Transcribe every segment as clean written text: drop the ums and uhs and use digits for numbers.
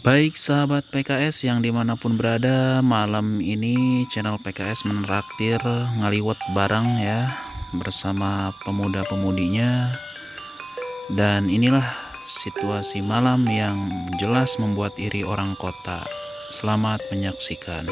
Baik sahabat PKS yang dimanapun berada, malam ini channel PKS menraktir Ngaliwet bareng ya bersama pemuda-pemudinya. Dan inilah situasi malam yang jelas membuat iri orang kota. Selamat menyaksikan.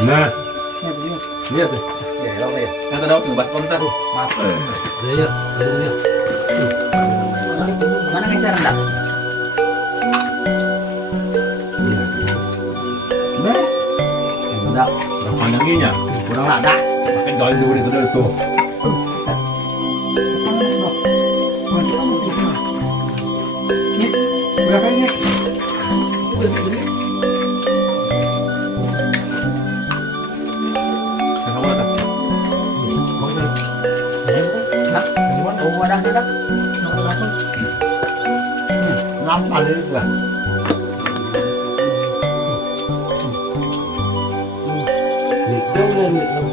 Nah, lihat tuh. Ya, ya. Kata dapat ngebahas komentar. Maaf. Ya, ya. Mana geser enggak? Iya. Nah. Enggak, udah pandanginya. Kurang ada. Pakai join dulu itu tuh. Berapa ini? Nampak itu lah. Itu